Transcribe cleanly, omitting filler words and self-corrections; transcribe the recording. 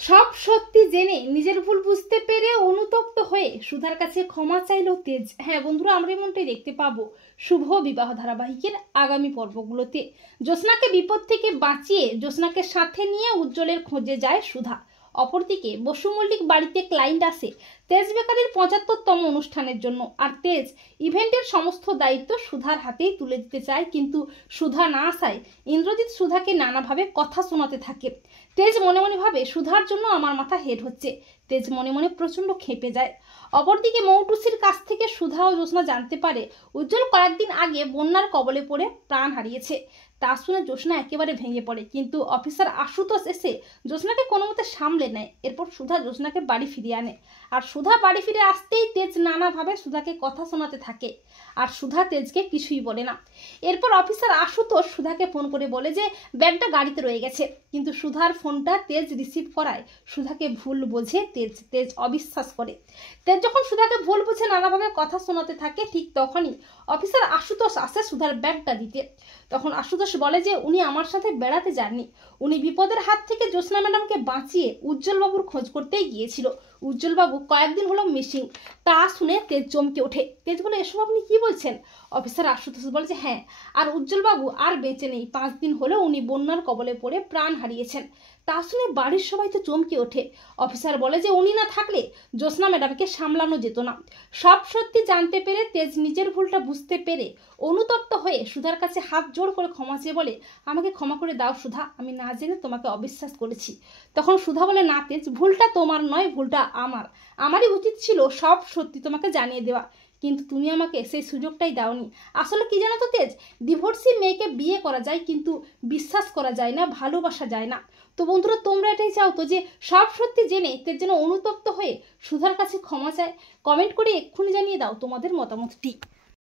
সব সত্যি জেনে নিজের ভুল বুঝতে পেরে অনুতপ্ত হয়ে সুধার কাছে ক্ষমা চাইল তেজ। হ্যাঁ বন্ধুরা, আমরা এমনটাই দেখতে পাবো শুভ বিবাহ ধারাবাহিকের আগামী পর্বগুলোতে। জ্যোৎস্নাকে বিপদ থেকে বাঁচিয়ে জ্যোৎস্নাকে সাথে নিয়ে উজ্জ্বলের খোঁজে যায় সুধা। অপরদিকে বসু মল্লিক বাড়িতে ক্লায়েন্ট আসে তেজ বেকারির 75তম অনুষ্ঠানের জন্য, আর তেজ ইভেন্টের সমস্ত দায়িত্ব সুধার হাতেই তুলে দিতে চায়, কিন্তু সুধা না আসায় ইন্দ্রজিৎ সুধাকে নানাভাবে কথা শোনাতে থাকে। তেজ মনে মনে ভাবে সুধার জন্য আমার মাথা হেড হচ্ছে। তেজ মনে মনে প্রচন্ড খেপে যায়। অপরদিকে মৌটুসির কাছ থেকে সুধা ও জ্যোৎস্না জানতে পারে উজ্জ্বল কয়েকদিন আগে বন্যার কবলে পড়ে প্রাণ হারিয়েছে। তা শুনে জ্যোৎস্না একেবারে ভেঙে পড়ে, কিন্তু অফিসার আশুতোষ এসে জ্যোৎস্নাকে কোনো মতে সামলে নেয়। এরপর সুধা জ্যোৎস্নাকে বাড়ি ফিরিয়ে আনে, আর সুধা বাড়ি ফিরে আসতেই তেজ নানাভাবে সুধাকে কথা শোনাতে থাকে, আর সুধা তেজকে কিছুই বলে না। এরপর অফিসার আশুতোষ সুধাকে ফোন করে বলে যে ব্যাগটা গাড়িতে রয়ে গেছে, কিন্তু সুধার ফোনটা তেজ রিসিভ করায় সুধাকে ভুল বোঝে তেজ অবিশ্বাস করে। তেজ যখন সুধাকে ভুল বুঝে নানাভাবে কথা শোনাতে থাকে, ঠিক তখনই অফিসার আশুতোষ আসে সুধার ব্যাগটা দিতে। তখন আশুতোষ বলে যে উনি আমার সাথে বেড়াতে যাননি, উনি বিপদের হাত থেকে জ্যোৎস্না ম্যাডামকে বাঁচিয়ে উজ্জ্বলবাবুর খোঁজ করতেই গিয়েছিল। উজ্জ্বলবাবু কয়েকদিন হলো মিসিং। তা শুনে তেজ চমকে ওঠে। তেজ বলে এসব আপনি কি বলছেন? অফিসার আশুতোষ বলে যে হ্যাঁ, আর উজ্জ্বলবাবু আর বেঁচে নেই। 5 দিন হলো উনি বন্যার কবলে পড়ে প্রাণ হারিয়েছেন। তা শুনে বাড়ির সবাই তো চমকে ওঠে। অফিসার বলে যে উনি না থাকলে জ্যোৎস্না ম্যাডামকে সামলানো যেত না। সব সত্যি জানতে পেরে তেজ নিজের ভুলটা বুঝতে পেরে অনুতপ্ত হয়ে সুধার কাছে হাত জোড় করে ক্ষমা চেয়ে বলে আমাকে ক্ষমা করে দাও সুধা, আমি না জেনে তোমাকে অবিশ্বাস করেছি। তখন সুধা বলে না তেজ, ভুলটা তোমার নয়, ভুলটা আমারই উচিত ছিল সব সত্যি তোমাকে জানিয়ে দেওয়া, কিন্তু তুমি আমাকে সেই সুযোগটাই দাওনি। আসলে কি জানো তো তেজ, ডিভোর্সি মেয়েকে বিয়ে করা যায় কিন্তু বিশ্বাস করা যায় না, ভালোবাসা যায় না। তো বন্ধুরা, তোমরা এটাই চাও তো যে সব সত্যি জেনে তেজ যেন অনুতপ্ত হয়ে সুধার কাছে ক্ষমা চায়? কমেন্ট করে এক্ষুনি জানিয়ে দাও তোমাদের মতামতটি।